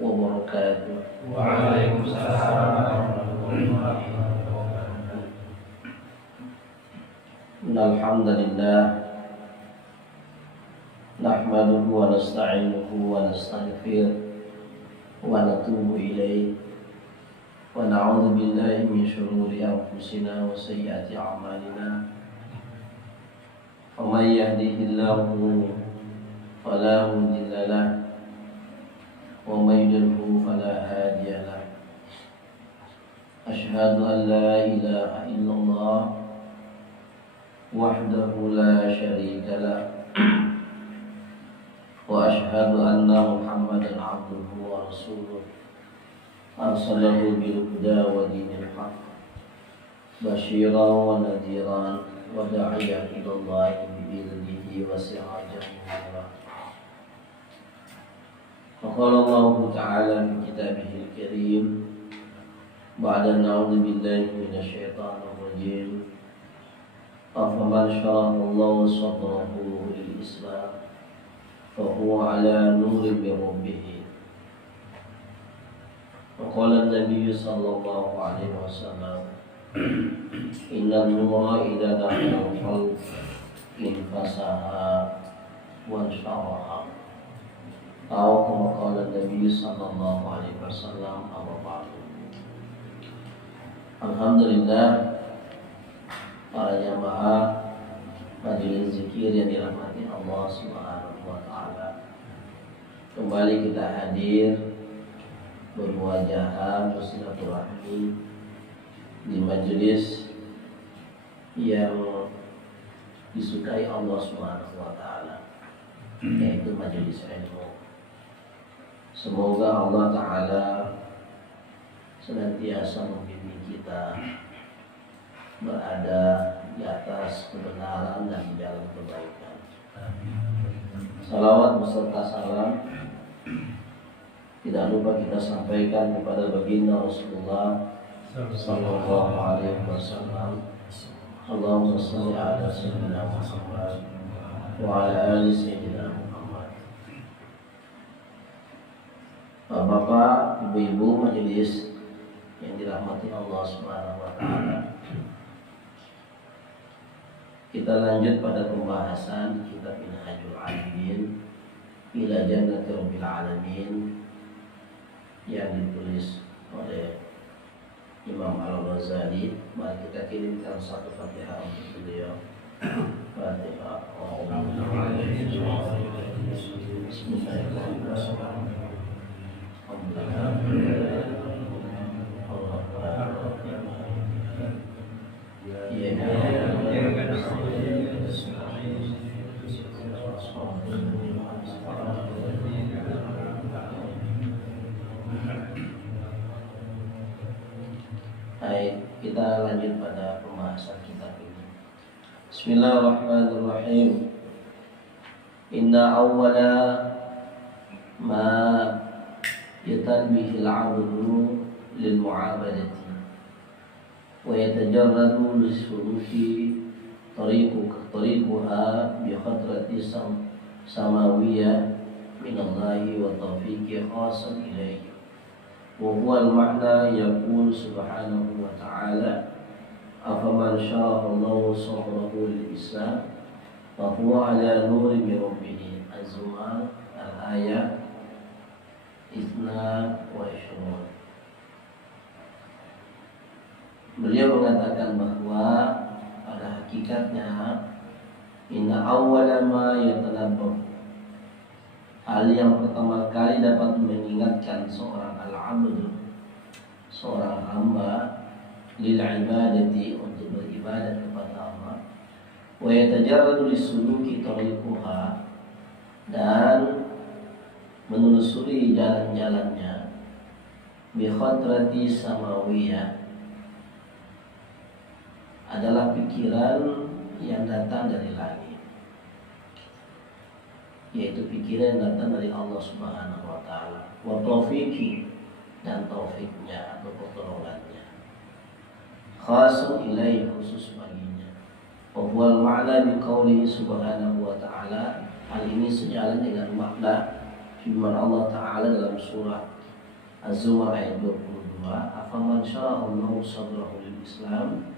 wabarakatuh. Waalaikumsalam warahmatullahi wabarakatuh. Alhamdulillah nahmaduhu wa nasta'inuhu wa nastaghfiruh wa natubu ilaih wa na'udzu billahi min shururi anfusina wa sayyiati a'malina. Faman yahdihillahu fala mudilla lahu wa man yudlilhu fala hadiya lahu. Asyhadu an la ilaha illallah wahdahu la syarika lahu wa asyhadu anna Muhammadan abduhu wa rasuluh arsalahu bil huda wa dinil haqq basyiran wa nadhiran wa da'iyan ila Allah bi idnihi wa sirajan munira. Qala Allah ta'ala fi kitabihil karim ba'da na'udzu billahi minasy syaithanir rajim. Afaman syaraha Allahu sadrahu lil Islam fahuwa ala nurin min rabbih. Qala an-nabiy sallallahu alaihi wasallam inna an-nura idza dakhala al-qalb infasaha wa syaraha. Atau kama qala an-nabiy sallallahu alaihi wasallam amma ba'du. Alhamdulillah, para jamaah majelis zikir yang dirahmati Allah Subhanahu wa taala. Kembali kita hadir bermuajahah bersilaturahmi di majelis yang disukai Allah Subhanahu wa taala, yaitu majelis ilmu. Semoga Allah taala senantiasa membimbing kita berada di atas kebenaran dan jalan kebaikan. Salawat beserta salam tidak lupa kita sampaikan kepada baginda Rasulullah sallallahu alaihi wasallam. Allahumma shalli ala sayyidina Muhammad wa ala ali sayyidina Muhammad. Bapak, Ibu-ibu majelis yang dirahmati Allah Subhanahu wa taala. Kita lanjut pada pembahasan kitab Minhajul Abidin ila Jannati Rabbil Alamin yang ditulis oleh Imam Al-Ghazali. Mari kita kirimkan satu Fatihah untuk beliau. Fatihah. Bismillahirrahmanirrahim. Baik, kita lanjut pada pembahasan kitab ini. Bismillahirrahmanirrahim. Inna awwala ma yatanbihil 'abdu lil mu'abadati wa yatajarradu lis-suluki tariquha bi khatrati samawiyah min Allah wa tawfiqi khasan ilayhi. وهو المعنى يقول سبحانه وتعالى أفمن شرح الله صدره للإسلام فهو على نور من ربه. Az-Zumar al-ayat 22. Beliau mengatakan bahwa pada hakikatnya inna awwala ma yatanabbahu, hal yang pertama kali dapat mengingatkan seorang al-abd, seorang hamba, lil ibadati, untuk beribadah kepada Allah, wa yatajarradu lisuluki tariquha, dan menelusuri jalan-jalannya, bi khatrati samawiyah, adalah pikiran yang datang dari langit, yaitu pikiran yang datang dari Allah Subhanahu wa taala, wa taufiqi, dan taufiknya atau pertolongannya, khasun ilaihi, khusus baginya. Wa huwal ma'na bi qoulihi subhanahu wa ta'ala, hal ini sejalan dengan makna firman Allah Ta'ala dalam surah Az-Zumar ayat 22, afaman syara'allahu sadrahu lil Islam,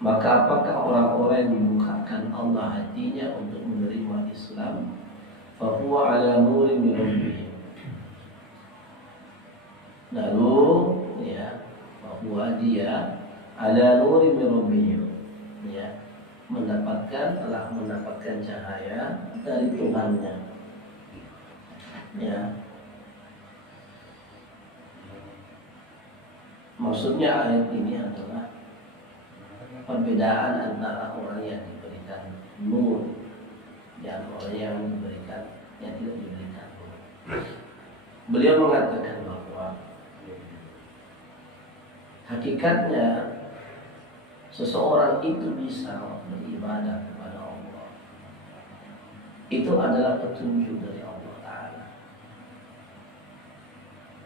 maka apakah orang-orang yang dibukakan Allah hatinya untuk menerima Islam, fahuwa ala nurin min rabbih, lalu ya, bahwa dia ala nurin min rabbih, ya, telah mendapatkan cahaya dari Tuhannya, ya. Maksudnya ayat ini adalah perbedaan antara orang yang diberikan nur dan orang yang tidak diberikan nur. Beliau mengatakan bahwa hakikatnya seseorang itu bisa beribadah kepada Allah, itu adalah petunjuk dari Allah Ta'ala,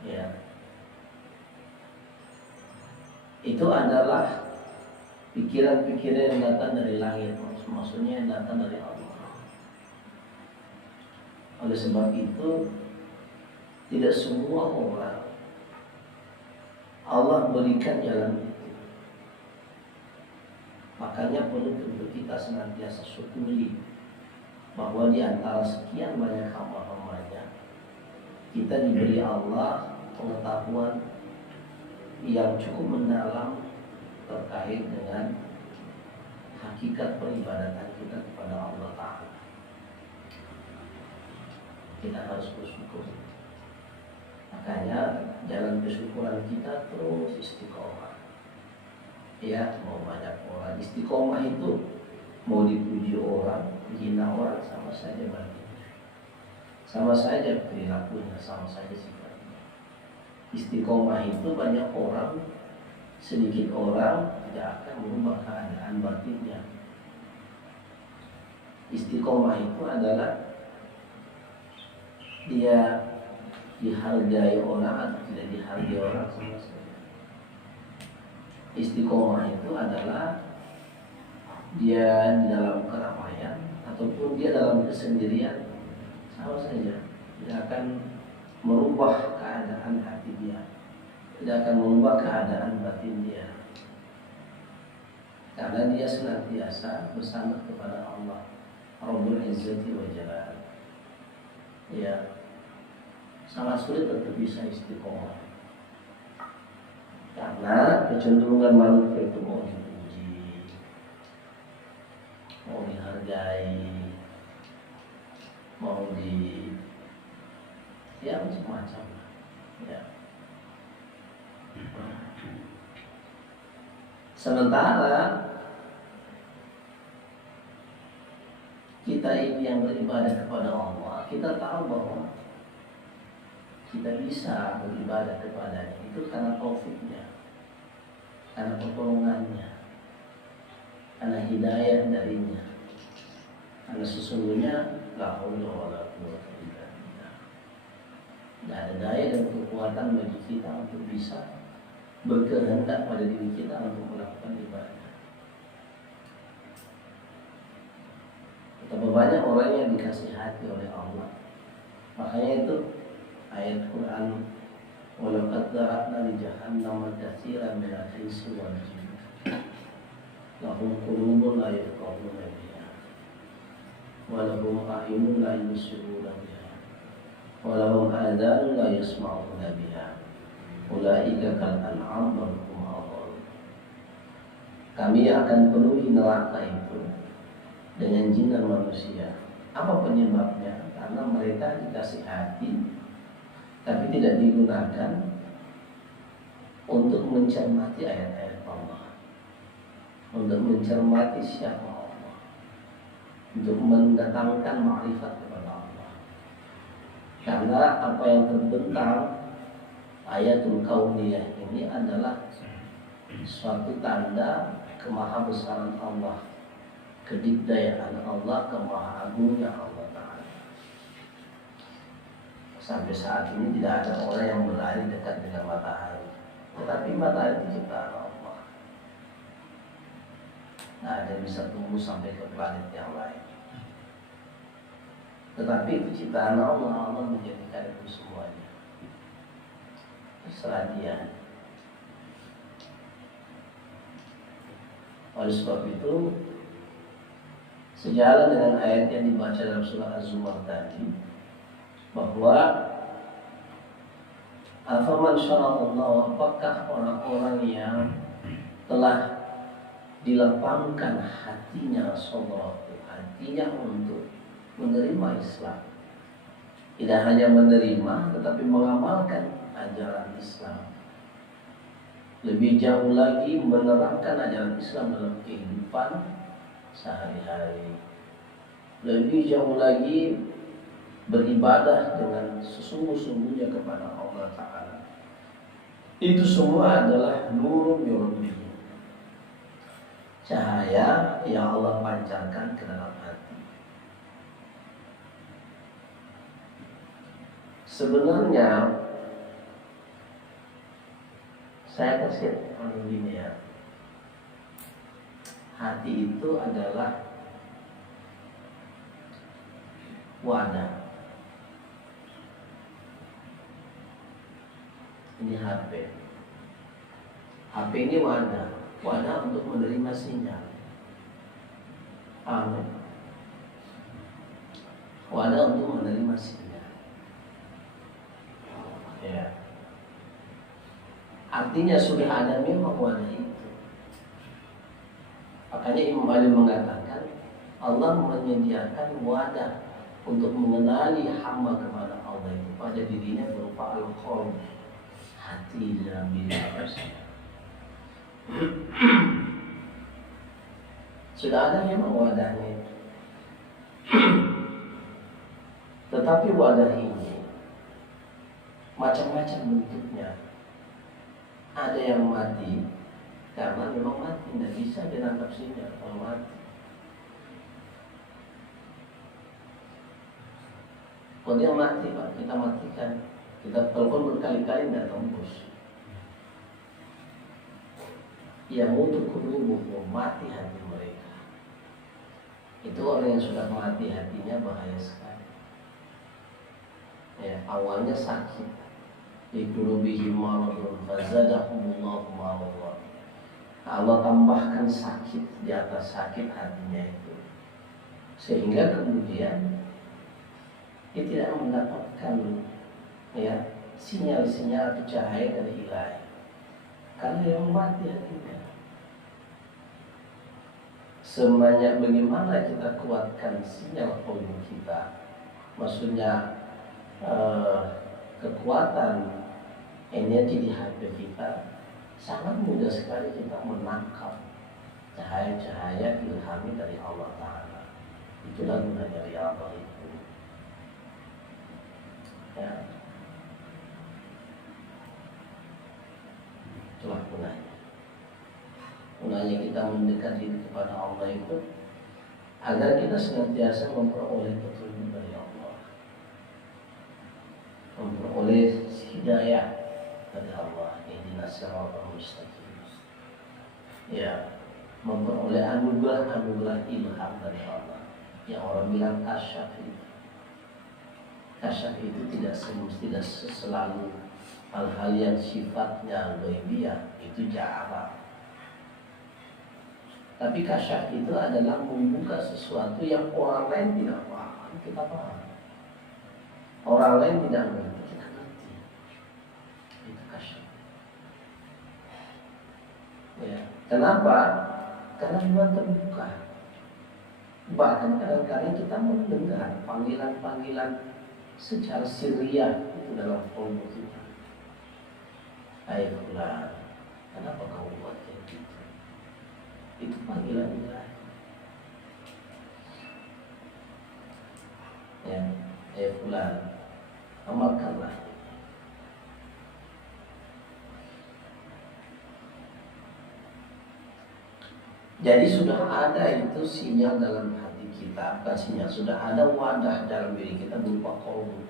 ya. Itu adalah pikiran-pikiran yang datang dari langit, maksudnya yang datang dari Allah. Oleh sebab itu, tidak semua orang Allah berikan jalan itu. Makanya perlu untuk kita senantiasa syukuri bahwa di antara sekian banyak hamba-hambanya, kita diberi Allah pengetahuan yang cukup mendalam terkait dengan hakikat peribadatan kita kepada Allah Ta'ala. Kita harus bersyukur. Makanya jalan kesyukuran kita terus istiqomah. Ya, mau banyak orang istiqomah itu, mau dipuji orang, dihina orang, sama saja baliknya. Sama saja perilakunya, sama saja sifatnya. Istiqomah itu banyak orang, sedikit orang tidak akan merubah keadaan batinnya. Istiqomah itu adalah dia dihargai orang atau tidak dihargai orang, sama saja. Istiqomah itu adalah dia di dalam keramaian ataupun dia dalam kesendirian, sama saja, tidak akan merubah keadaan hati dia, tidak akan mengubah keadaan batin dia, karena dia senantiasa bersama kepada Allah Rabbul Izzati wa Jalal. Ya, sangat sulit untuk bisa istiqomah, karena kecenderungan manusia itu mau dipuji, mau dihargai, mau ya macam-macam, ya. Sementara kita ini yang beribadah kepada Allah, kita tahu bahwa kita bisa beribadah kepadanya itu karena taufiknya, karena pertolongannya, karena hidayah darinya. Karena sesungguhnya la haula wala quwwata illa billah. Tidak ada daya dan kekuatan bagi kita untuk bisa berkehendak pada diri kita untuk melakukan ibadah. Betapa banyak orang yang dikasih hati oleh Allah. Makanya itu ayat Quran, walaqad zara'na li jahannama katsiran minal insi wal jinn lahum qulubun la yafqahuna biha wa lahum a'yunun la yubsiruna biha wa lahum adhanun la yasma'una biha ulaika kal an'am bal hum adall. Kami akan penuhi neraka itu dengan jin dan manusia. Apa penyebabnya? Karena mereka dikasih hati tapi tidak digunakan untuk mencermati ayat-ayat Allah, untuk mencermati siapa Allah, untuk mendatangkan makrifat kepada Allah. Karena apa yang terbentang ayatul kauniyah ini adalah suatu tanda kemahabesaran Allah, kedikdayaan Allah, kemahaagungnya Allah Ta'ala. Sampai saat ini tidak ada orang yang berlari dekat dengan matahari, tetapi matahari itu ciptaan Allah. Nah, ada yang bisa tumbuh sampai ke planet yang lain. Tetapi itu ciptaan Allah, Allah menjadikan itu semuanya. Terserah dia. Oleh sebab itu, sejalan dengan ayat yang dibaca dalam surah Az-Zumar tadi, bahwa afaman syara'allahu, apakah orang-orang yang telah dilapangkan hatinya, hatinya untuk menerima Islam, tidak hanya menerima tetapi mengamalkan ajaran Islam, lebih jauh lagi menerapkan ajaran Islam dalam kehidupan sehari-hari, lebih jauh lagi beribadah dengan sesungguh-sungguhnya kepada Allah Ta'ala. Itu semua adalah nur min, cahaya yang Allah pancarkan ke dalam hati. Sebenarnya saya kasih begini ya, hati itu adalah wadah. Ini HP. HP ini wadah untuk menerima sinyal. Amin. Wadah untuk menerima sinyal. Ya. Artinya sudah ada memang wadah itu. Makanya Imam Ali mengatakan Allah menyediakan wadah untuk mengenali hamba kepada Allah itu pada dirinya berupa al-qalb, hati dalam diri manusia. Sudah ada memang wadahnya. Tetapi wadah ini macam-macam bentuknya. Ada yang mati karena memang mati, tidak bisa ditangkap sinyal kalau mati. Kalau dia mati, Pak, kita matikan. Kita telepon berkali-kali tidak tembus. Ya mutu kulubuh, mati hati mereka. Itu orang yang sudah mati hatinya bahaya sekali. Ya, awalnya sakit. Di qulubihim maradun fazadahumullahu maradun. Allah tambahkan sakit di atas sakit hatinya itu, sehingga kemudian dia tidak mendapatkan ya sinyal-sinyal atau cahaya dari ilahi, karena yang mati hatinya. Semuanya bagaimana kita kuatkan sinyal qalbu kita, maksudnya kekuatan energi di hati kita, sangat mudah sekali kita menangkap cahaya-cahaya ilhami dari Allah Ta'ala. Itulah gunanya riyadhah itu. Ya. Itulah gunanya. Gunanya kita mendekat diri kepada Allah itu agar kita senantiasa memperoleh petunjuk dari Allah, memperoleh hidayah dari Allah, ihdinas siratal mustaqim. Ya, memperoleh anugerah ilham dari Allah. Yang orang bilang kasyaf itu. Kasyaf itu tidak selalu hal-hal yang sifatnya ghaibiyah, itu jarang. Tapi kasyaf itu adalah membuka sesuatu yang orang lain tidak paham, kita paham. Orang lain tidak mengerti, kita ngerti. Itu kasyaf. Ya. Kenapa? Karena Tuhan terbuka. Bahkan kadang-kadang kita mendengar panggilan-panggilan secara sirriyah itu dalam qalbu kita. Hai fulan, kenapa kau buat kayak gitu? Itu panggilan ilahi. Ya, hai fulan, amalkanlah. Jadi sudah ada itu sinyal dalam hati kita, bukan sinyal, sudah ada wadah dalam diri kita berupa qalbu.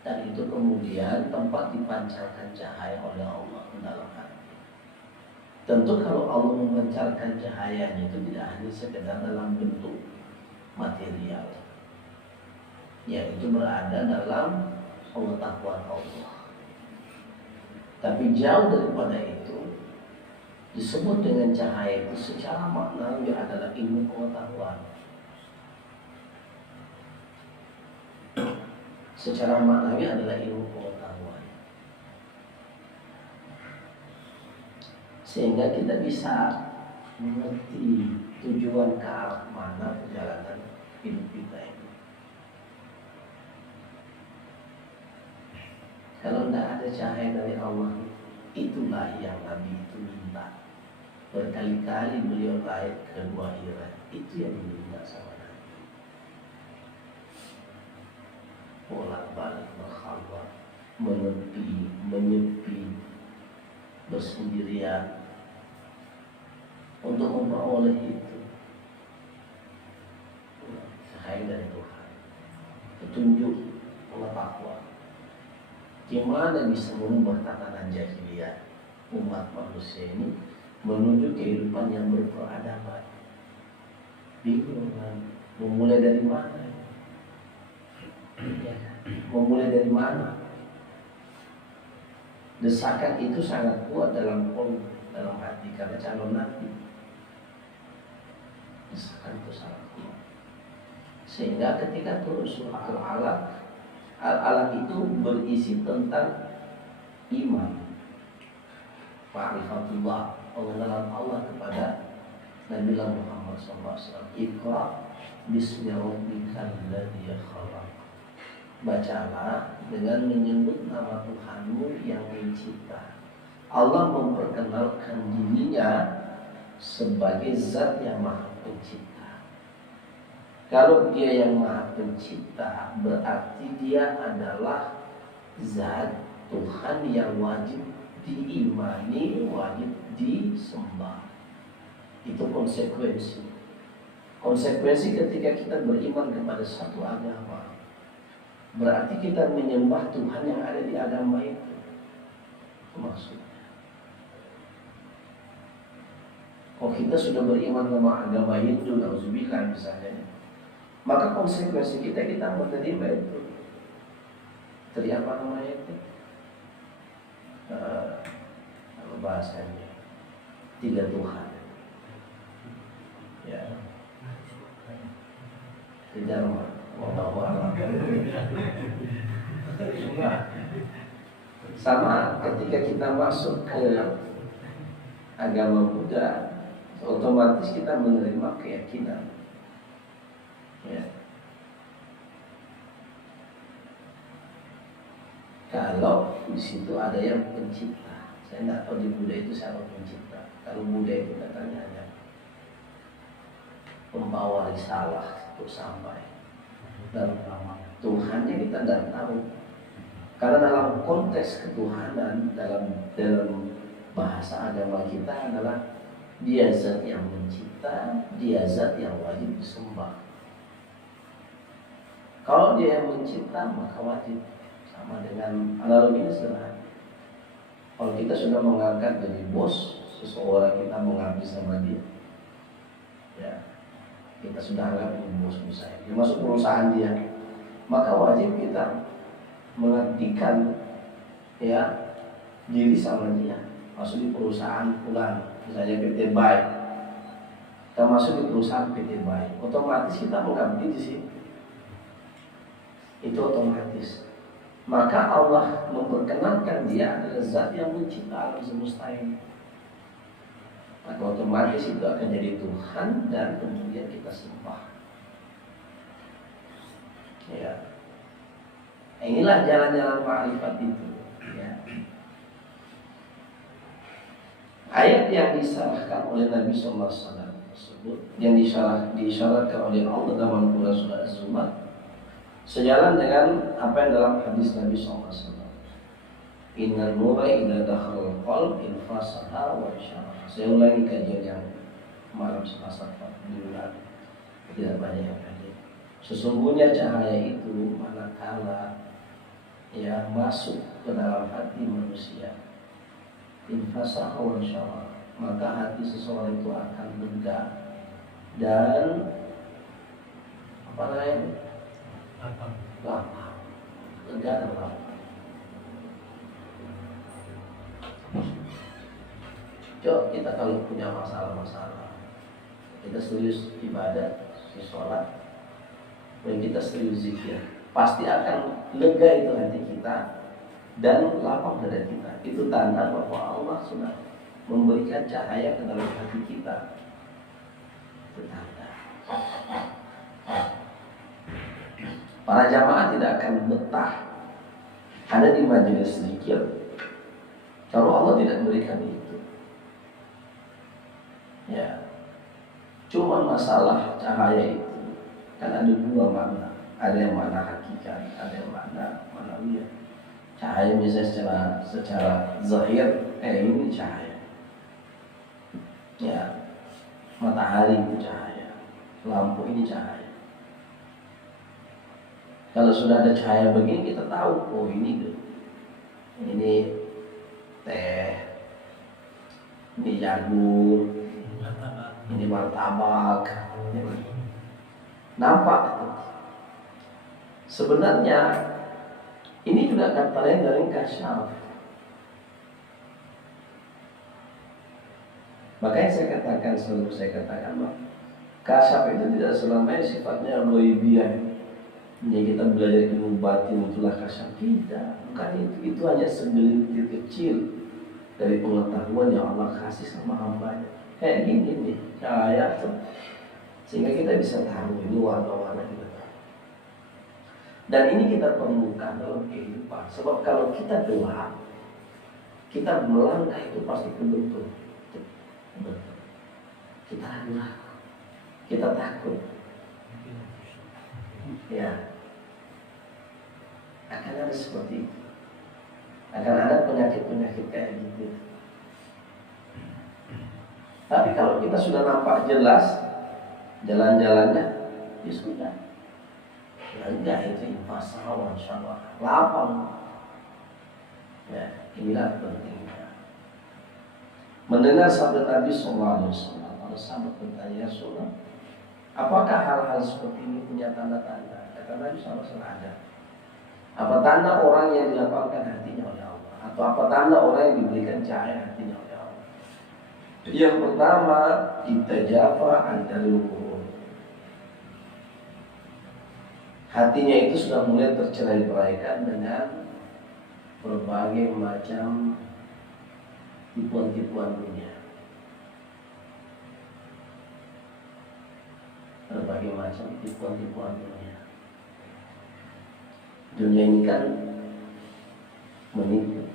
Dan itu kemudian tempat dipancarkan cahaya oleh Allah ke dalam hati. Tentu kalau Allah memancarkan cahayanya itu tidak hanya sekedar dalam bentuk material. yang itu berada dalam pengetahuan Allah. Tapi jauh daripada itu, disebut dengan cahaya itu secara maknawi adalah ilmu pengetahuan. Secara maknawi adalah ilmu pengetahuan. Sehingga kita bisa mengerti tujuan ke arah mana perjalanan hidup kita ini. Kalau tidak ada cahaya dari Allah, itulah yang Nabi itu minta. Berkali-kali beliau naik ke dua hira, itu yang diminta sama Nabi. Bolak-balik berkhalwat, menepi, menyepi, bersendirian untuk memperoleh itu cahaya dari Tuhan, petunjuk pengetahuan. Gimana bisa mengubah tatanan jahiliyah umat manusia ini menuju kehidupan yang berperadaban? Bingung kan? Memulai dari mana? Ya, memulai dari mana? Desakan itu sangat kuat dalam hati karena calon nabi. Desakan itu sangat kuat. Sehingga ketika turun surah Al-Alaq, Al-Alaq itu berisi tentang iman, ma'rifatullah, pengenalan Allah kepada Nabi Muhammad SAW. Iqra bismi rabbikal ladzi khalaq. Bacalah dengan menyebut nama Tuhanmu yang mencipta. Allah memperkenalkan dirinya sebagai zat yang maha pencipta. Kalau dia yang maha pencipta, berarti dia adalah zat Tuhan yang wajib diimani, wajib disembah. Itu konsekuensi. Konsekuensi ketika kita beriman kepada satu agama, berarti kita menyembah Tuhan yang ada di agama itu. Itu maksudnya. Kalau kita sudah beriman sama agama Hindu, nauzubillah misalnya, maka konsekuensi kita menerima itu. Teriak apa namanya itu? Kalau bahasanya 3 Tuhan. Ya. Tidak sama ketika kita masuk ke agama Buddha, otomatis kita menerima keyakinan. Ya. Kalau di situ ada yang pencipta, saya tidak tahu di Buddha itu siapa pencipta. Kalau Buddha itu katanya hanya pembawa risalah untuk sampai, dan Tuhannya kita tidak tahu. Karena dalam konteks ketuhanan, dalam bahasa agama kita adalah dia zat yang mencipta, dia zat yang wajib disembah. Kalau dia yang mencipta, maka wajib. Sama dengan analoginya sederhana. Kalau kita sudah mengangkat jadi bos seseorang, kita mengabdi sama dia, ya, kita sudah anggap ini bos misalnya, dia masuk perusahaan dia, maka wajib kita mengabdikan, ya, diri sama dia. Masuk di perusahaan pulang, misalnya PT Bay, kita masuk di perusahaan PT Bay, otomatis kita mengabdi di sini. Itu otomatis. Maka Allah memperkenalkan dia adalah zat yang mencipta alam semesta ini. Maka otomatis itu akan jadi Tuhan dan kemudian kita sembah. Ya. Inilah jalan-jalan ma'rifat itu. Ya. Ayat yang disarahkan oleh Nabi Sallallahu Alaihi Wasallam tersebut, yang disyaratkan oleh Allah dalam surah Az-Zumar, sejalan dengan apa yang dalam hadis Nabi SAW. Inna nura idza dakhala al-qalb infasaha wa syaraha. Saya ulangi kajian yang malam Selasa minggu lalu. Tidak banyak yang hadir. Sesungguhnya cahaya itu manakala ya masuk ke dalam hati manusia, infasaha wa syaraha, maka hati seseorang itu akan lega dan apa namanya? lapang, lega dan lapang. Coba kita kalau punya masalah-masalah, kita serius ibadah, sholat, dan kita serius zikir, pasti akan lega itu hati kita dan lapang dada kita. Itu tanda bahwa Allah sudah memberikan cahaya ke dalam hati kita. Itu tanda. Para jamaah tidak akan betah ada di majelis zikir kalau Allah tidak memberikan itu. Ya, cuma masalah cahaya itu kan ada dua makna. Ada yang makna hakikat, ada yang makna manawiyah. Cahaya misalnya secara zahir, ini cahaya. Ya, matahari itu cahaya, lampu ini cahaya. Kalau sudah ada cahaya begini kita tahu, oh ini teh, ini jagung, ini martabak, nampak itu. Sebenarnya ini juga kata lain dari kasyaf. Makanya selalu saya katakan, kasyaf itu tidak selamanya sifatnya ghaibiyah. Jadi kita belajar ilmu batin itulah kasyaf, tidak. Bukan itu hanya segelintir kecil dari pengetahuan yang Allah kasih sama hambanya. Kayak gini nih cahaya tuh, sehingga kita bisa tahu ini warna-warna kita tahu. Dan ini kita perlukan dalam kehidupan. Sebab kalau kita gelap, kita melangkah itu pasti kebetul. Kita ragu-ragu, kita takut. Ya, akan ada seperti itu. Akan ada penyakit-penyakit kayak gitu. Tapi kalau kita sudah nampak jelas jalan-jalannya, ya sudah. Lega itu infasal, insyaallah lapang. Ya, inilah pentingnya. Mendengar sabda Nabi Sallallahu Alaihi Wasallam, kalau sahabat bertanya, Rasulullah, apakah hal-hal seperti ini punya tanda-tanda? Kata Nabi SAW, ada. Apa tanda orang yang dilapangkan hatinya oleh Allah? Atau apa tanda orang yang diberikan cahaya hatinya oleh Allah? Yang pertama, itajafa antarul qulub. Hatinya itu sudah mulai tercerai-beraikan dengan berbagai macam tipuan-tipuan dunia. Berbagai macam tipuan-tipuan dunia. Dunia ini kan menipu,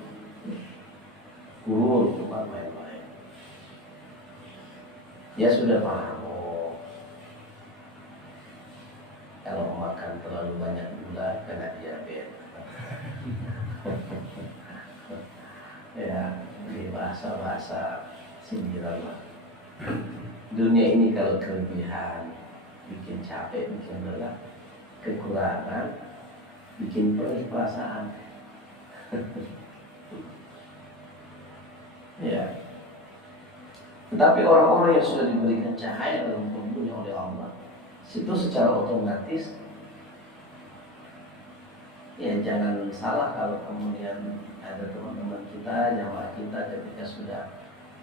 gurur tempat main-main. Dia sudah paham, kalau makan terlalu banyak gula kena diabetes. Ya, di bahasa-bahasa sindiran lah. Dunia ini kalau kelebihan bikin capek, bikin lelah, kekurangan bikin perih perasaan. Ya. Tetapi orang-orang yang sudah diberikan cahaya dalam tubuhnya oleh Allah, itu secara otomatis, ya jangan salah kalau kemudian ada teman-teman kita, jamaah kita ketika sudah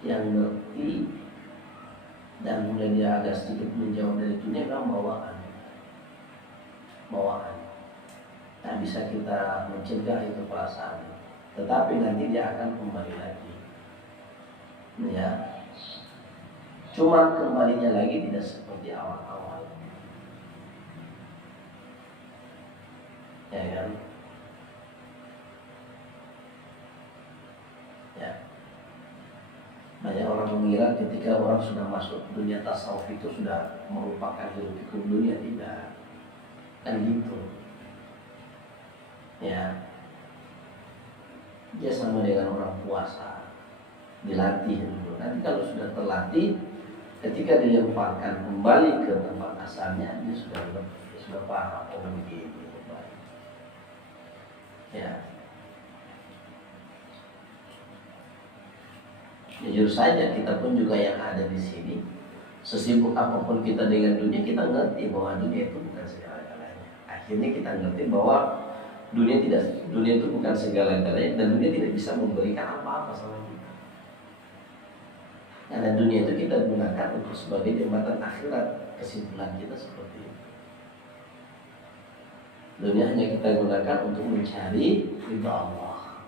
yang ngerti dan mulai dia agak sedikit menjauh dari dunia, memang bawaan. Tak bisa kita mencegah itu perasaan, tetapi nanti dia akan kembali lagi. Ya, cuma kembalinya lagi tidak seperti awal-awal. Ya kan? Ya. Banyak orang mengira ketika orang sudah masuk dunia tasawuf itu sudah merupakan hidup pikir dunia, tidak. Kan gitu. Ya. Dia sama dengan orang puasa, dilatih dulu. Nanti kalau sudah terlatih, ketika dilemparkan kembali ke tempat asalnya, dia sudah paham, oh begini. Ya. Jujur saja kita pun juga yang ada di sini, sesibuk apapun kita dengan dunia, kita ngerti bahwa dunia itu bukan segala-galanya. Akhirnya kita ngerti bahwa dunia itu bukan segala-galanya dan dunia tidak bisa memberikan apa-apa sama kita. Karena dunia itu kita gunakan untuk sebagai jembatan akhirat. Kesimpulan kita seperti itu. Dunia hanya kita gunakan untuk mencari ridha Allah,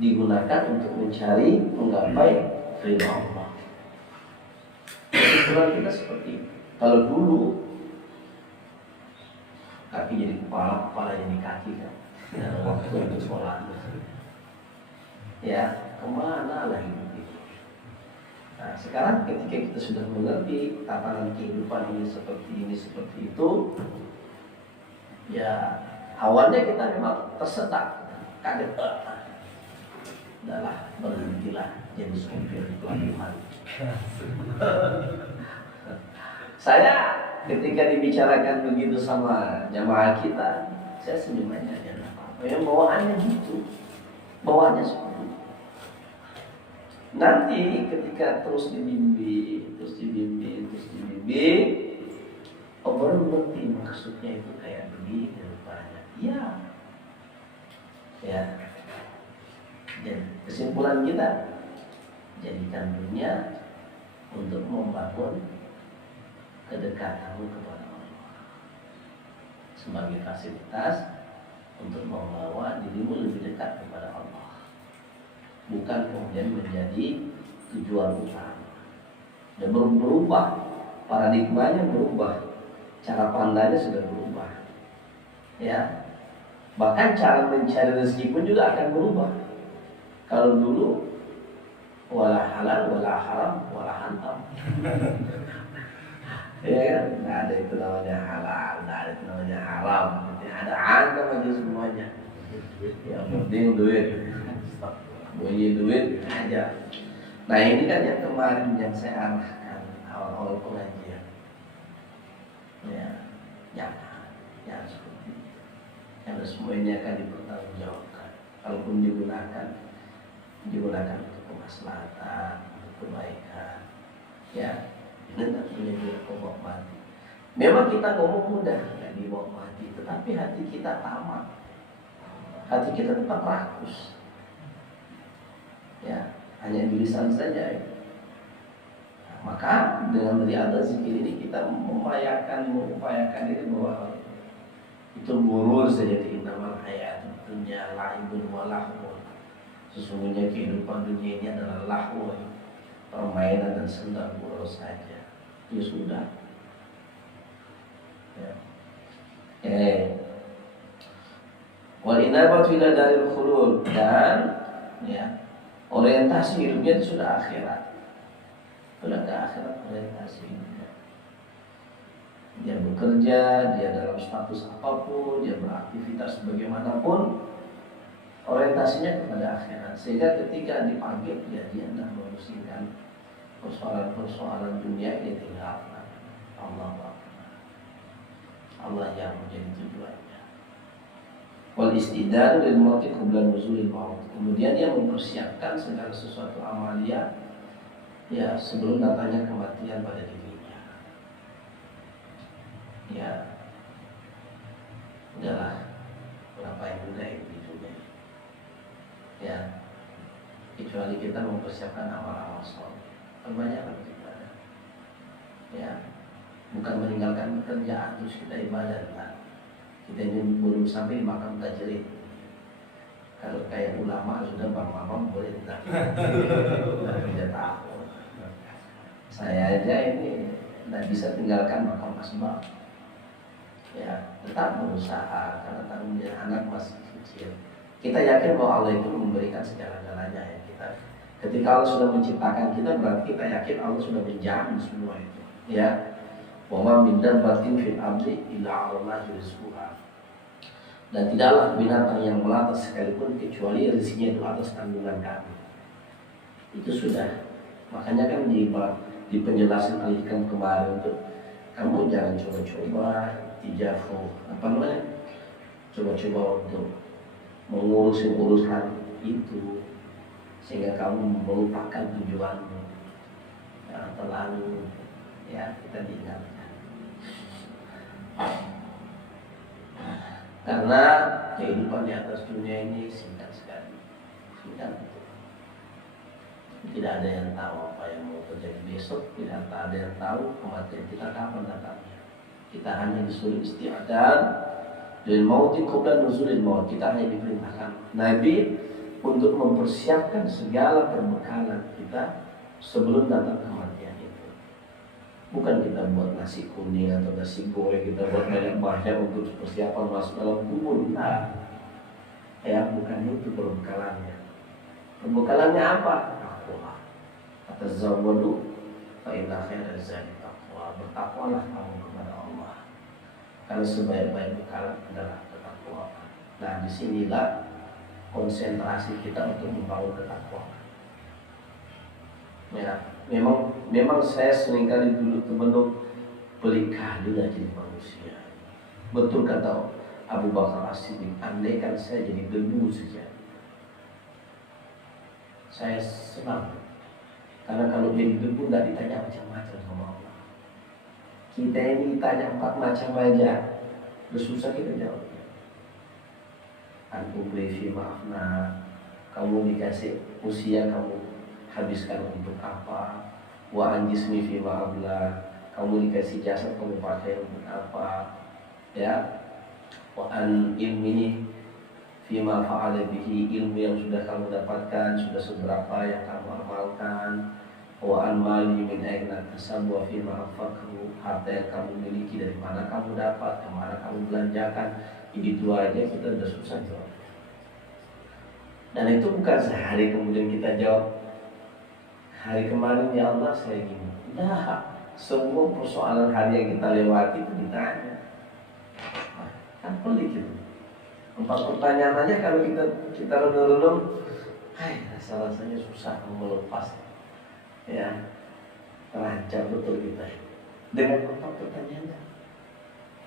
digunakan untuk mencari menggapai ridha Allah. Kesimpulan kita seperti itu. Kalau dulu kaki jadi kepala, kepala jadi kaki kan, dalam waktu untuk sholat. Ya, kemana lah hidup itu? Nah, sekarang ketika kita sudah mengerti tatanan kehidupan ini seperti itu, ya awalnya kita memang tersedak, kaget, udahlah berhentilah jadi sopir di pelabuhan. Saya ketika dibicarakan begitu sama jamaah kita, saya senyum aja, ya apa-apa. Yang bawaannya gitu, bawaannya seperti itu. Nanti ketika terus dibimbing, oh baru ngerti maksudnya itu kayak begini rupanya. Iya. Ya. Dan kesimpulan kita, jadikan dunia untuk membangun kedekatanmu kepada Allah sebagai fasilitas untuk membawa dirimu lebih dekat kepada Allah, bukan kemudian menjadi tujuan utama. Dan berubah, paradigmanya berubah, cara pandangnya sudah berubah, ya. Bahkan cara mencari rezeki pun juga akan berubah. Kalau dulu wala halal, wala haram, wala hantam. Ya kan? Nggak ada itu namanya halal, nggak ada itu namanya haram. Ada hantam aja semuanya. Yang penting duit, bunyi duit aja. Nah ini kan yang kemarin yang saya arahkan awal-awal pengajian. Ya, jangan seperti itu. Karena semua ini akan dipertanggungjawabkan. Kalaupun digunakan untuk kemaslahatan, untuk kebaikan. Ya, ini tak punya dibawa mati. Memang kita ngomong mudah, nggak dibawa mati, tetapi hati kita tamak, hati kita tetap rakus. Ya, hanya di lisan saja. Ya. Nah, maka dengan beriadah zikir ini kita mengupayakan ini bahwa itu gurur saja di innamal hayatud dunya la'ibun wa lahwun. Sesungguhnya kehidupan dunia ini adalah lahwu, permainan dan senda gurau saja. Ya sudah. Ya. Wal inabatu ila daril khulud, dan ya orientasi hidupnya itu sudah akhirat. Sudah ke akhirat orientasi hidupnya. Dia bekerja, dia dalam status apapun, dia beraktivitas bagaimanapun, orientasinya kepada akhirat. Sehingga ketika dipanggil, dia tidak memusingkan persoalan-persoalan dunia, dia tinggalkan Allah yang menjadi tujuannya. Wal istidad lil mauti qabla nuzulil maut. Kemudian dia mempersiapkan segala sesuatu amalia ya sebelum datangnya kematian pada dirinya. Ya, udahlah, ngapain juga itu juga. Ya, kecuali kita mempersiapkan amal-amal soleh. Perbanyakkan kita. Ya, bukan meninggalkan pekerjaan terus kita ibadah. Kita ini belum sampai di makam tajrid. Kalau kayak ulama sudah bang boleh tidak? Tidak tahu. Saya aja ini tidak bisa tinggalkan makam asbab. Ya, tetap berusaha karena tanggung jawab anak masih kecil. Kita yakin bahwa Allah itu memberikan segala-galanya ya kita. Ketika Allah sudah menciptakan kita, berarti kita yakin Allah sudah menjamin semua itu. Ya. Wa ma min dabbatin fil ardi illa 'alallahi rizquha. Dan tidaklah binatang yang melata sekalipun kecuali rezekinya itu atas tanggungan kami. Itu sudah. Makanya kan di penjelasan alihkan kemarin itu, kamu jangan coba-coba tijafu, apa namanya? Coba-coba untuk mengurus-uruskan itu sehingga kamu melupakan tujuanmu. Jangan terlalu ya kita diingatkan. Karena kehidupan di atas dunia ini singkat sekali, singkat. Tidak ada yang tahu apa yang mau terjadi besok, tidak ada yang tahu kematian kita kapan datangnya. Kita hanya disuruh isti'adad lil mauti qabla nuzulil maut. Kita hanya diperintahkan Nabi untuk mempersiapkan segala perbekalan kita sebelum datang kematian itu. Bukan kita buat nasi kuning atau nasi goreng, kita buat banyak-banyak untuk persiapan masuk dalam kubur. Nah, ya bukan itu perbekalannya. Perbekalannya apa? Taqwa. Tazawwadu fa inna khairaz zadi taqwa. Bertakwalah kamu kepada Allah. Karena sebaik-baik bekal adalah ketakwaan. Nah, disinilah konsentrasi kita untuk membangun ketakwaan. Ya, memang saya seringkali dulu terbentuk pelik kali jadi manusia. Betul kata Abu Bakar As-Siddiq, andaikan saya jadi debu saja, saya senang. Karena kalau jadi debu tidak ditanya macam-macam sama Allah. Kita ini ditanya 4 macam aja, udah susah kita jawabnya. Antum fi maafna, kamu dikasih usia kamu habiskan untuk apa? Wa anjismi fi ma'abla, kamu dikasih jasa kamu pakai untuk apa? Ya. Wa an ilmi fi ma fa'ala bihi, ilmu yang sudah kamu dapatkan sudah seberapa yang kamu amalkan. Wa an mali min aina tasabwa fi ma anfaqhu, harta yang kamu miliki dari mana kamu dapat, kemana kamu belanjakan. Ini dua aja kita sudah susah jawab. Dan itu bukan sehari kemudian kita jawab, hari kemarin ya Allah saya gini. Nah, semua persoalan hari yang kita lewati itu ditanya. Kan pelik itu. 4 pertanyaan aja kalau kita renung-renung, rasanya susah melepas. Ya, terancam betul kita dengan 4 pertanyaan.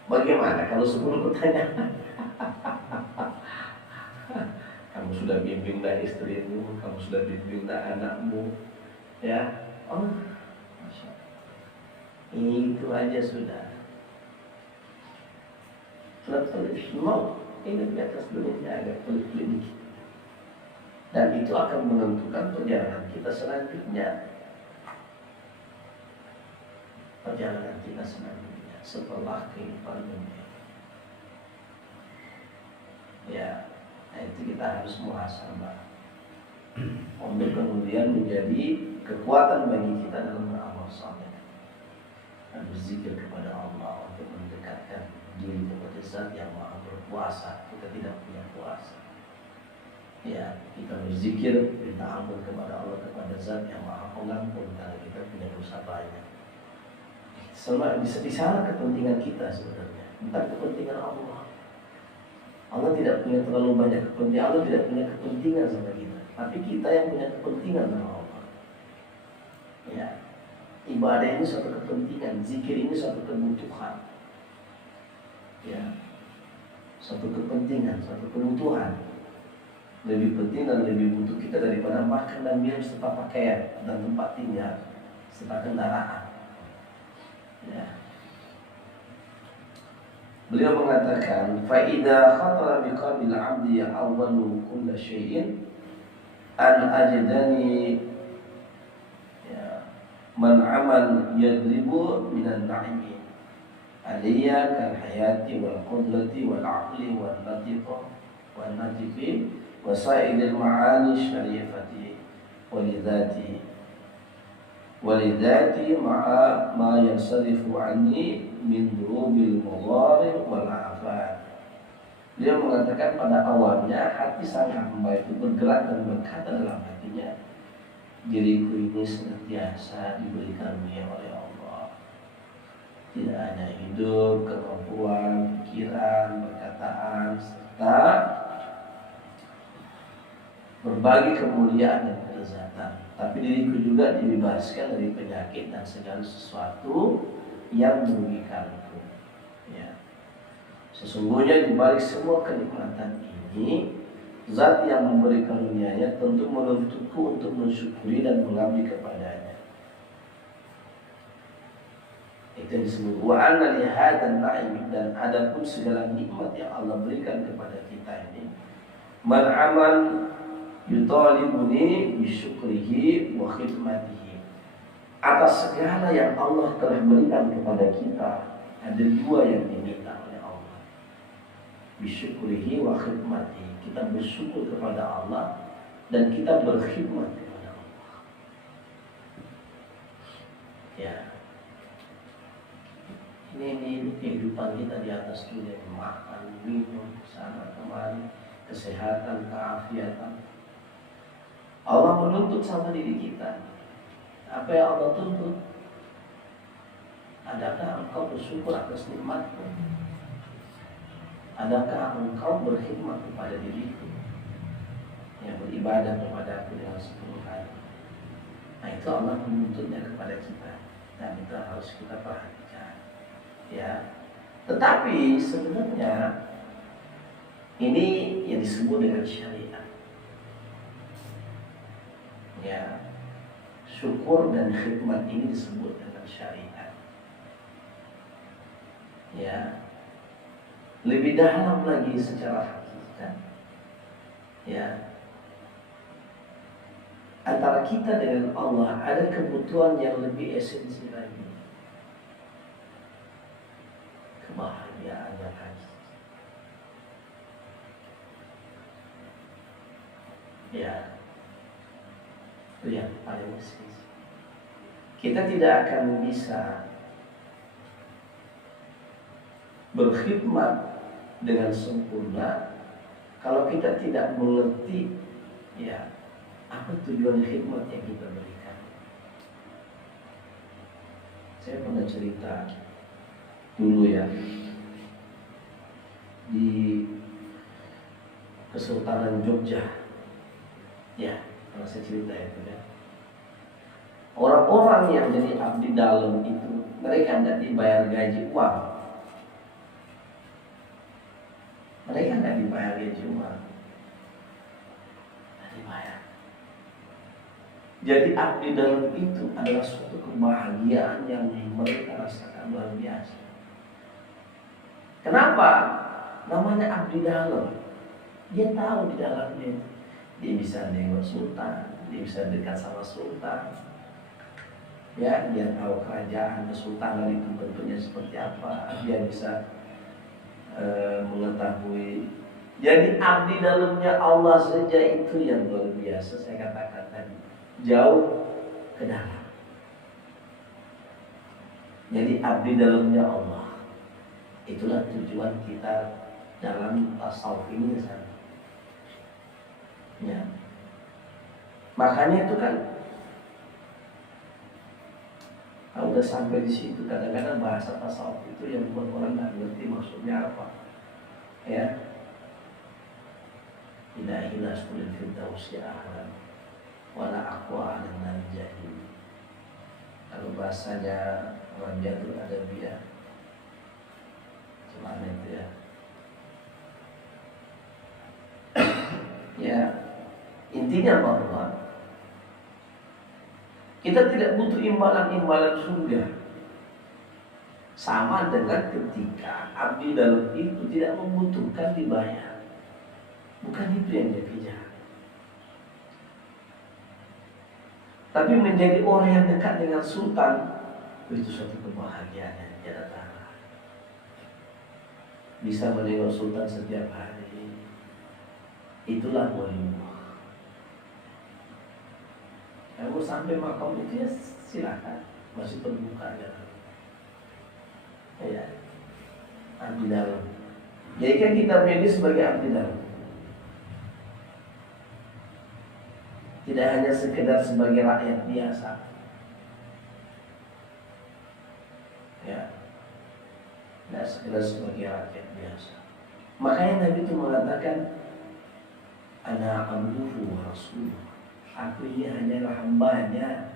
Bagaimana kalau 10 pertanyaan? Kamu sudah bimbing dah istrimu, kamu sudah bimbing dah anakmu. Ya, oh, Masya Allah. Itu aja sudah. Mau ini di atas dunia agak pelik-pelik, dan itu akan menentukan perjalanan kita selanjutnya. Perjalanan kita selanjutnya setelah kehidupan dunia. Ya, itu kita harus muhasabah untuk kemudian menjadi kekuatan bagi kita dalam beramal saleh dan berzikir kepada Allah untuk mendekatkan diri kepada Zat yang Maha berkuasa. Kita tidak punya kuasa. Ya, kita berzikir, minta ampun kepada Allah, kepada Zat yang Maha Pengampun karena kita punya dosa banyak. Semua di sana kepentingan kita sebenarnya, bukan kepentingan Allah. Allah tidak punya terlalu banyak kepentingan. Allah tidak punya kepentingan sama kita, tapi kita yang punya kepentingan sama Allah. Ya, ibadah ini suatu kepentingan, zikir ini suatu kebutuhan. Ya, suatu kepentingan, suatu kebutuhan. Lebih penting dan lebih butuh kita daripada makan dan minum serta pakaian dan tempat tinggal serta kendaraan. Ya. Beliau mengatakan, "Fa'idha khatara biqalbil 'abdi awwalu kulli syai'in an ajdani ya man 'amal yadribu minan na'imi aliyya kal hayati wal qudrati wal 'aqli wal natiqa wal natiqi wa sa'ilil ma'ani syarifati walidati ma'a ma yansarifu anni min durubil mudhari wal afat." Dia mengatakan pada awalnya hati sang hamba itu bergerak dan berkata dalam hatinya, diriku ini senantiasa diberi karunia oleh Allah. Tidak hanya hidup, kemampuan, pikiran, perkataan, serta berbagai kemuliaan dan kelezatan. Tapi diriku juga dibebaskan dari penyakit dan segala sesuatu yang merugikanku. Ya. Sesungguhnya di balik semua kenikmatan ini, Zat yang memberi karunia-Nya tentu menuntutku untuk mensyukuri dan mengabdi kepadanya. Itu yang disebut wa anna li hadan na'im, dan adapun segala nikmat yang Allah berikan kepada kita ini, man amal yutalibuni bisyukrihi wa khidmatihi. Atas segala yang Allah telah berikan kepada kita, ada dua yang diminta oleh Allah. Bisyukrihi wa khidmatihi. Kita bersyukur kepada Allah dan kita berkhidmat kepada Allah. Ya. Ini kehidupan kita di atas dunia, makan, minum, sana kemari, kesehatan, keafiatan. Allah menuntut sama diri kita. Apa yang Allah tuntut? Adakah engkau bersyukur atas nikmatku? Adakah engkau berkhidmat kepada diriku, yang beribadah kepada aku dengan sepenuh hati? Nah, itu Allah menuntutnya kepada kita, dan itu harus kita perhatikan. Ya, tetapi sebenarnya ini yang disebut dengan syariat. Ya, syukur dan khidmat ini disebut dengan syariat. Ya, lebih dalam lagi secara hakikat. Ya, antara kita dengan Allah ada kebutuhan yang lebih esensi lagi. Kebahagiaan yang hakiki. Ya, itu yang paling esensi. Kita tidak akan bisa berkhidmat dengan sempurna kalau kita tidak mengerti ya apa tujuan khidmat yang kita berikan. Saya pernah cerita dulu ya, di Kesultanan Jogja. Ya, pernah saya cerita itu ya. Orang-orang yang jadi abdi dalam itu, mereka tidak dibayar gaji uang. Mereka tidak dibayar gaji uang. Tidak dibayar. Jadi abdi dalam itu adalah suatu kebahagiaan yang mereka rasakan luar biasa. Kenapa? Namanya abdi dalam. Dia tahu di dalamnya, dia bisa nengok sultan, dia bisa dekat sama sultan. Ya, dia tahu kerajaan kesultanan itu bentuknya seperti apa. Dia bisa mengetahui. Jadi abdi dalamnya Allah saja itu yang luar biasa. Saya katakan tadi, jauh ke dalam. Jadi abdi dalamnya Allah. Itulah tujuan kita dalam tasawuf ini sana. Ya. Makanya itu kan kalau udah sampai di situ, kadang-kadang bahasa tasawuf itu yang buat orang nggak ngerti maksudnya apa. Ya, ilahi nasbul firdausi ahlan wala aqwa ala jahil. Kalau bahasanya orang jadul ada biar gimana itu ya. Ya, intinya bahwa kita tidak butuh imbalan-imbalan surga. Sama dengan ketika abdi dalam itu tidak membutuhkan dibayar. Bukan itu yang dia kejar. Tapi menjadi orang yang dekat dengan sultan, itu suatu kebahagiaan yang tiada tara. Bisa menengok sultan setiap hari, itulah waliullah. Kalau sampai makam itu ya silakan, masih terbuka ya. Ya, abdi dalam. Jadi kan kita pilih sebagai abdi dalam. Tidak hanya sekedar sebagai rakyat biasa. Ya, tidak sekedar sebagai rakyat biasa. Makanya Nabi itu mengatakan, ana abduhu wa rasuluh. Aku ini hanyalah hambanya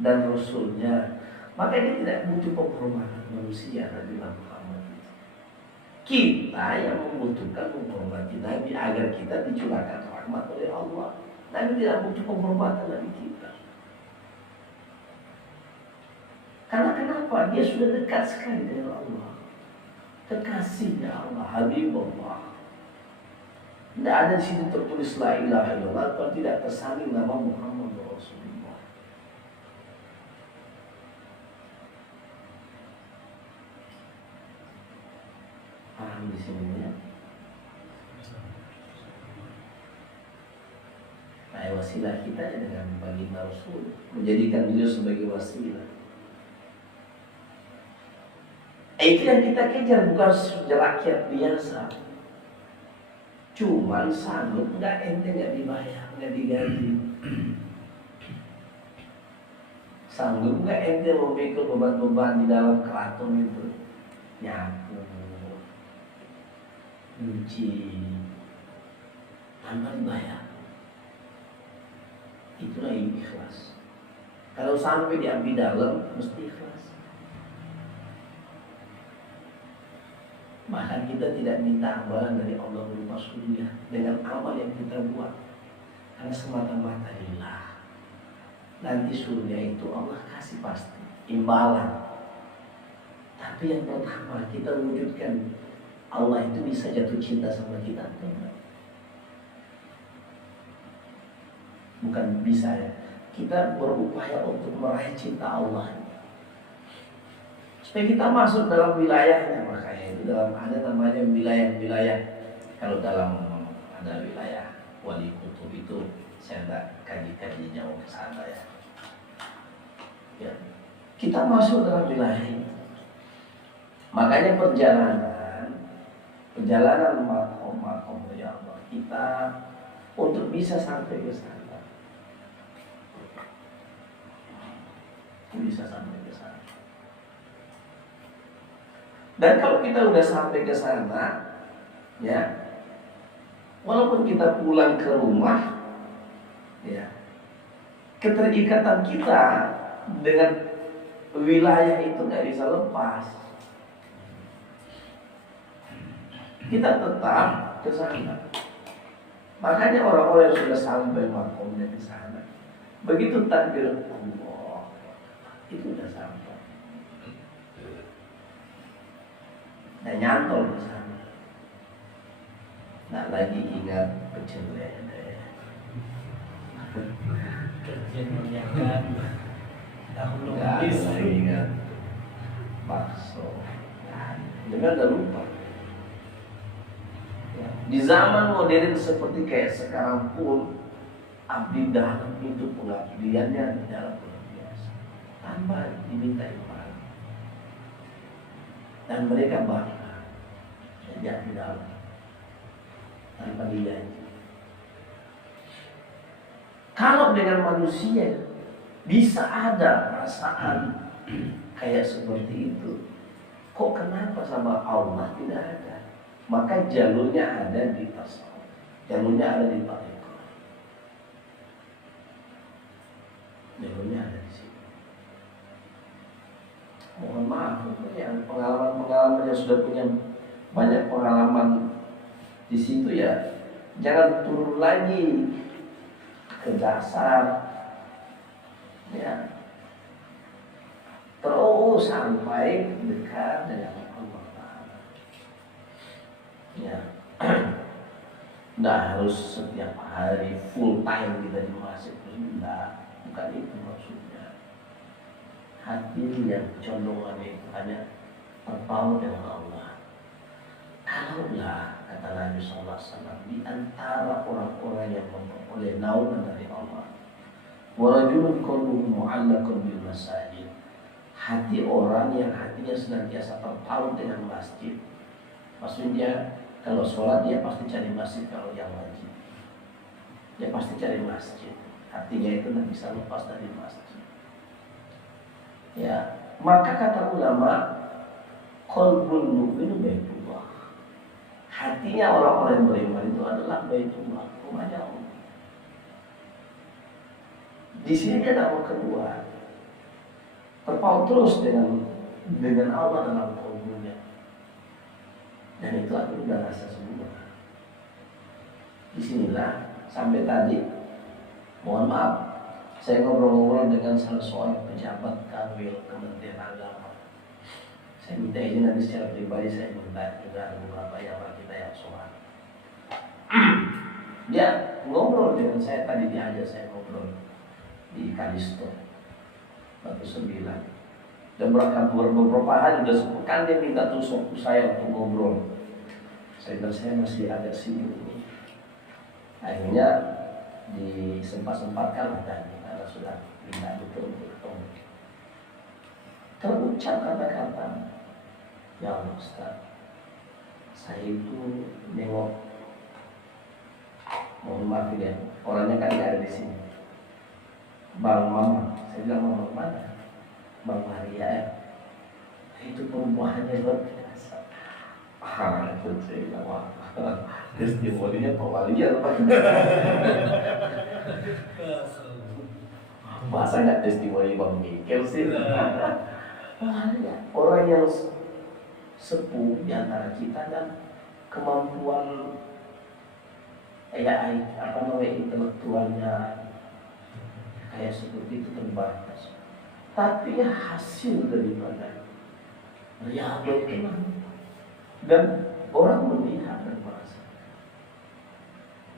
dan rasulnya. Maka dia tidak butuh penghormatan manusia, Nabi Muhammad. Kita yang membutuhkan menghormati Nabi agar kita dicurahkan rahmat oleh Allah. Nabi tidak butuh penghormatan dari kita. Karena kenapa? Dia sudah dekat sekali dengan Allah. Kekasihnya Allah, Habibullah. Tidak ada di situ tertulis la ilaha illallah kalau tidak tersalin nama Muhammad Rasulullah. Paham di sini ya? Nah, wasilah kita dengan baginda Rasul, menjadikan beliau sebagai wasilah. Itu yang kita kejar, bukan rakyat biasa. Cuman sanggup nggak, ente nggak dibayar, nggak digaji. Sanggup nggak ente memikul beban-beban di dalam keraton itu, nyapu, nyuci, tanpa dibayar. Itulah yang ikhlas. Kalau sampai diambil dalam, mesti ikhlas. Bahkan kita tidak minta ambalan dari Allah berupa surga dengan amal yang kita buat, karena semata-mata lillah. Nanti surga itu Allah kasih pasti imbalan. Tapi yang pertama kita wujudkan Allah itu bisa jatuh cinta sama kita atau enggak? Bukan bisa ya, kita berupaya untuk meraih cinta Allah supaya kita masuk dalam wilayahnya. Makanya itu dalam ada namanya wilayah-wilayah. Kalau dalam ada wilayah wali kutub itu saya tidak kaji jauh ke sana ya. Ya, kita masuk dalam wilayah ini. Makanya perjalanan makom ya Allah kita untuk bisa sampai ke sana. Bisa sampai ke sana. Dan kalau kita udah sampai ke sana, ya, walaupun kita pulang ke rumah, ya, keterikatan kita dengan wilayah itu nggak bisa lepas. Kita tetap ke sana. Makanya orang-orang yang sudah sampai makomnya di sana, begitu takbir Allah, itu udah sampai. Dan nyantol ke sana. Nggak lagi ingat pecel lele. Nggak lagi ingat bakso. Jangan udah lupa. Ya. Di zaman modern seperti kayak sekarang pun, abdi dalam itu pengabdiannya dalam luar biasa, tanpa diminta imbalan. Dan mereka bangga sejak di dalam tanpa dijanji. Kalau dengan manusia bisa ada perasaan kayak seperti itu, kok kenapa sama Allah tidak ada? Maka jalurnya ada di tasawuf, jalurnya ada di tarekat, jalurnya ada di sini. Mohon maaf, yang pengalaman yang sudah punya banyak pengalaman di situ ya, jangan turun lagi ke dasar, ya, terus sampai dekat dengan Allah Ta'ala. Ya, nggak harus setiap hari full time kita di masjid, bukan itu maksudnya. Hati yang condongannya itu hanya terpaut dengan Allah. Kalaulah kata Nabi SAW, di antara orang-orang yang memperoleh naungan dari Allah, warajulun qalbuhu mu'allaqun bil masajid, hati orang yang hatinya senantiasa terpaut dengan masjid. Maksudnya kalau sholat dia pasti cari masjid, kalau yang wajib dia pasti cari masjid. Hatinya itu tidak bisa lepas dari masjid. Ya, maka kata ulama, qalbul mu'min baitullah. Hatinya orang-orang yang beriman itu adalah baitullah, rumahnya Allah. Di sini dia nama kedua, terpaut terus dengan Allah dalam qalbunya. Dan itu aku udah rasa semua. Disinilah sampai tadi, mohon maaf, Saya ngobrol-ngobrol dengan salah seorang pejabat kanwil Kementerian Agama. Saya minta izin nanti secara pribadi, saya minta juga ada beberapa yang kita yang sholat. Dia ngobrol dengan saya tadi, diajak saya ngobrol di Kalisto Batu 9. Dan beberapa hari sudah sepekan dia minta tusuk saya untuk ngobrol. Saya bilang saya masih agak sibuk. Akhirnya disempat-sempatkan tadi karena sudah minta betul untuk ketemu. Terucap kata-kata, ya Allah Ustaz, saya itu nengok, mohon maaf ya, orangnya kan nggak ada di sini. Bang Mama, saya bilang Mama mana? Bang Maria ya. Itu perubahannya luar biasa. Itu saya bilang wah, testimoninya Pak Maria apa? Masa nggak testimoni Bang Mikel sih? Orang yang sepuh di antara kita dan kemampuan intelektualnya kayak seperti itu terbatas. Tapi hasil daripada riyadhah tenang dan orang melihat dan merasa.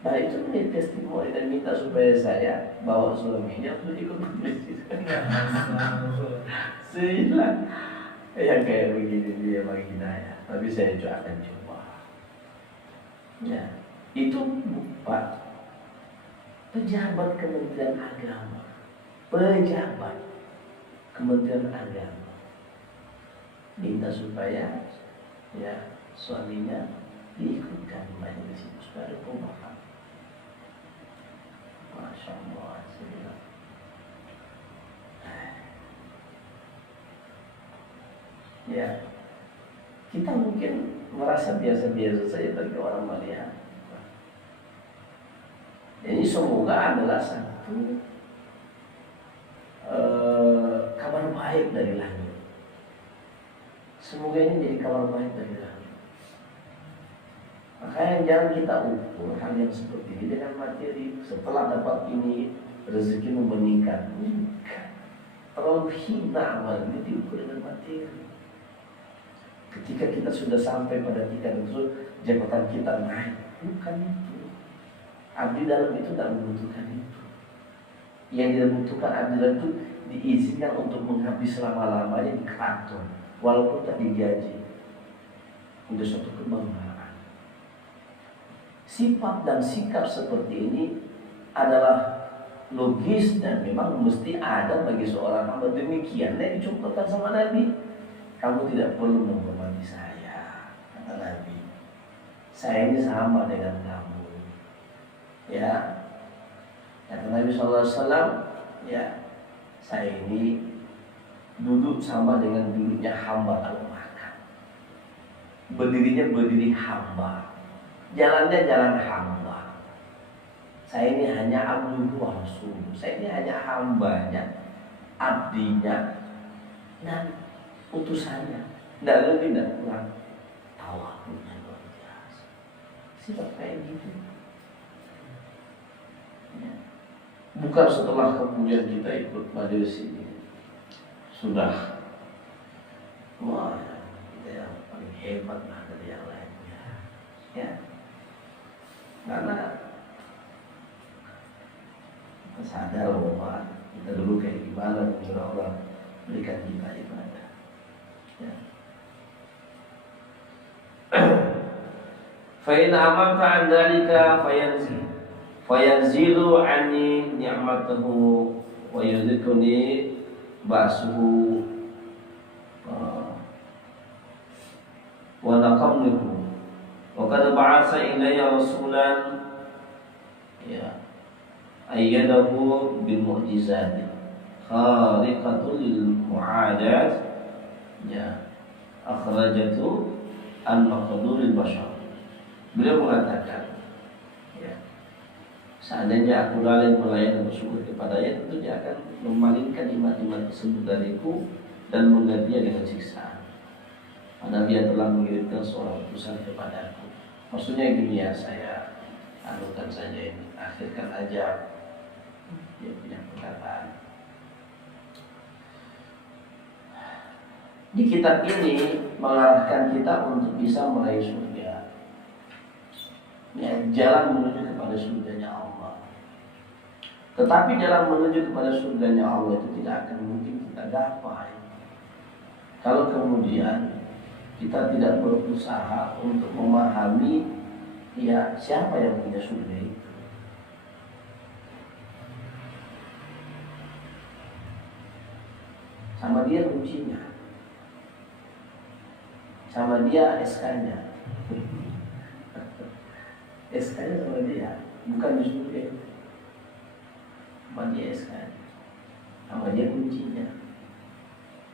Nah itu menjadi testimoni dan minta supaya saya bawa suaminya untuk ikut masjid. Sehingga yang kayak begini dia bagi hidayah. Tapi saya juga akan coba. Ya, itu Pak pejabat Kementerian Agama, pejabat Kementerian Agama minta supaya ya suaminya diikutkan majelis itu supaya ada perubahan. Masya Allah. Ya, kita mungkin merasa biasa-biasa saja bagi orang melihat. Ini semoga adalah satu kabar baik dari langit. Semoga ini jadi kabar baik dari langit. Makanya jangan kita ukur hal yang seperti ini dengan materi. Setelah dapat ini rezeki meningkat. Terlalu hina amal ini diukur dengan materi. Ketika kita sudah sampai pada tingkat itu, jabatan kita naik. Bukan itu. Abdi dalam itu tidak membutuhkan itu. Yang dibutuhkan abdi dalam itu diizinkan untuk mengabdi selama-lamanya di kantor, walaupun tak digaji. Untuk suatu kebanggaan. Sifat dan sikap seperti ini adalah logis dan memang mesti ada bagi seorang hamba. Demikiannya dicontohkan sama Nabi. Kamu tidak perlu menghormati saya, kata Nabi. Saya ini sama dengan kamu. Ya, kata Nabi SAW, ya, saya ini duduk sama dengan duduknya hamba kalau makan. Berdirinya berdiri hamba, jalannya jalan hamba. Saya ini hanya abduhu wa rasuluh. Saya ini hanya hambanya, abdinya, dan utusannya. Tidak lebih, tidak kurang. Tawakulnya luar biasa. Sifat kayak gitu. Ya. Bukan setelah kemudian kita ikut majelis ini sudah wah kita yang paling hebat lah dari yang lainnya. Ya. Karena kita sadar bahwa kita dulu kayak gimana menurut Allah berikan kita ibadah. Ya. Fa in amarta an dzalika fayanzilu anni ni'matahu wa yudhikuni ba'suhu wa naqamnuhu wa qad ba'atha ilayya rasulan ya ayyadahu bil mu'jizati khariqatul mu'adat ya akhrajatu an maqduril bashar. Beliau mengatakan ya, seandainya aku lalai melayan dan bersyukur kepadanya, tentu dia akan memalingkan iman-iman tersebut dariku dan menggantinya dengan siksaan. Padahal dia telah mengirimkan seorang utusan kepadaku. Maksudnya gini ya, saya anukan saja ini, akhirkan aja dia punya perkataan. Di kitab ini mengarahkan kita untuk bisa meraih surga. Ya, jalan menuju kepada surganya Allah. Tetapi jalan menuju kepada surganya Allah itu tidak akan mungkin kita gapai kalau kemudian kita tidak berusaha untuk memahami ya siapa yang punya surga itu. Sama dia kuncinya, sama dia SK-nya. SK-nya sama dia, bukan di surga. Sama dia SK-nya, sama dia kuncinya.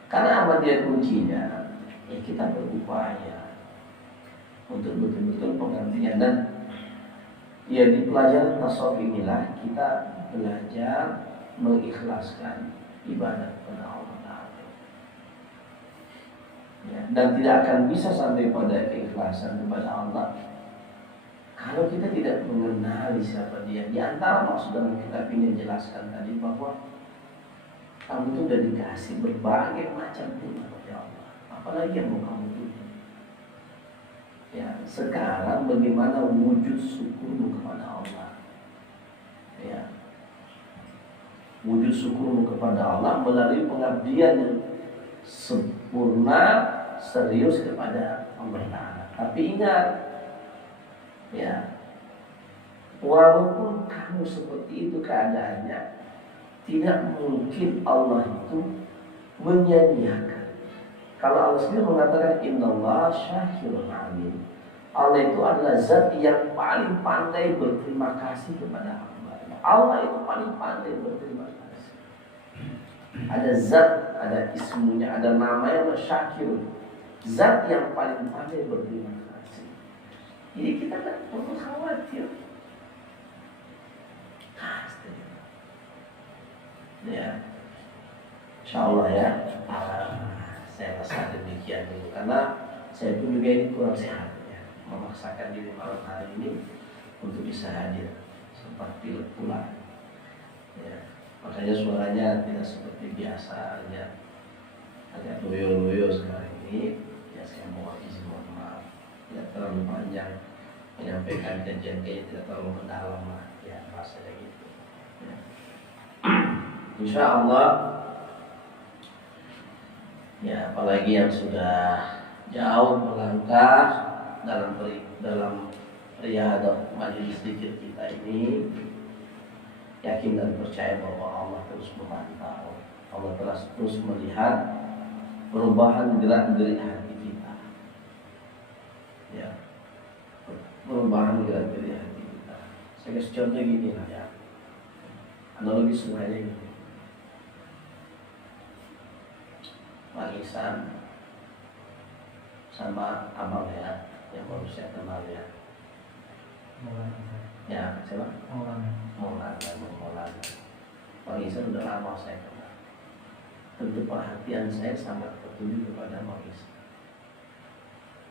Karena sama dia kuncinya, ya kita berupaya untuk betul-betul pengertian. Dan ya di pelajaran tasawuf inilah kita belajar mengikhlaskan ibadah kepada Allah. Ya, dan tidak akan bisa sampai pada keikhlasan kepada Allah kalau kita tidak mengenali siapa dia. Di antara maksud yang kita ingin jelaskan tadi bahwa kamu itu sudah dikasih berbagai macam nikmat oleh Allah. Apalagi yang mau kamu punya? Ya, sekarang bagaimana wujud syukurmu kepada Allah? Ya, wujud syukurmu kepada Allah melalui pengabdian yang sempurna, serius kepada Allah Ta'ala. Tapi ingat, ya, walaupun kamu seperti itu keadaannya, tidak mungkin Allah itu menyia-nyiakan. Kalau Allah sendiri mengatakan Innallaha syakirun alim, Allah itu adalah zat yang paling pandai berterima kasih kepada hamba. Allah itu paling pandai berterima kasih. Ada zat, ada ismunya, ada namanya Syakir. Zat yang paling pandai berterima kasih. Jadi kita tak perlu khawatir. Ya, insyaallah ya. Saya rasa demikian dulu karena saya pun juga ini kurang sehat ya. Memaksakan diri malam hari ini untuk bisa hadir sempat pilek pula. Ya, makanya suaranya tidak seperti biasa ya. Agak loyo-loyo sekarang ini. Ya saya mohon izin, mohon maaf. Tidak terlalu panjang menyampaikan kajian tidak terlalu mendalam lah. Ya rasanya gitu. Ya. Insya Allah, ya apalagi yang sudah jauh melangkah dalam riyadah majelis zikir kita ini, yakin dan percaya bahwa Allah terus memantau, Allah terus melihat perubahan gerak-gerik hati kita, ya, perubahan gerak-gerik hati kita. Saya kasih contoh gini lah ya, analogi sungainya gini. Manisan sama abang ya, yang baru saya kenal ya. Ya, siapa? Maulana. Manisan udah lama saya kenal. Tentu perhatian saya sangat tertuju kepada Manisan.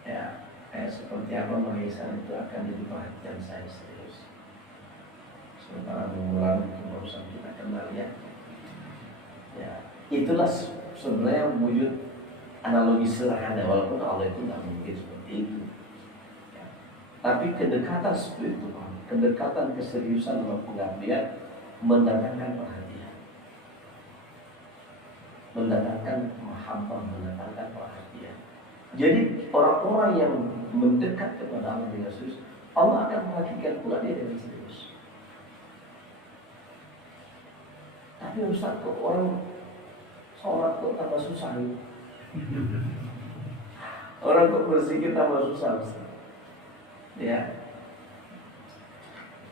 Ya, seperti apa Manisan itu akan jadi perhatian saya serius. Sementara Maulana itu barusan kita kenal ya. Ya, itulah sebenarnya wujud analogi sederhana, walaupun Allah itu tidak mungkin seperti itu ya. Tapi kedekatan spiritual, kedekatan keseriusan dalam pengabdian mendatangkan perhatian, mendatangkan mahabbah, mendatangkan perhatian. Jadi orang-orang yang mendekat kepada Allah dengan serius, Allah akan perhatikan pula dia dengan serius. Tapi Ustaz, kok orang sholat kok tambah susah nih? Orang kok berzikir tambah susah Ustaz? Ya,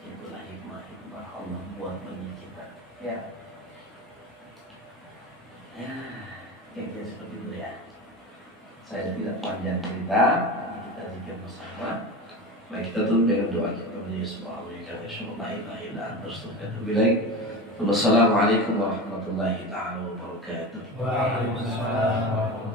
itulah hikmah Allah buat bagi kita. Ya, kira-kira seperti itu ya. Saya tidak panjang cerita, kita zikir bersama. Baik, kita tutup dengan doa kita berjaya. Wassalamualaikum warahmatullahi taala wabarakatuh. Waalaikumsalam.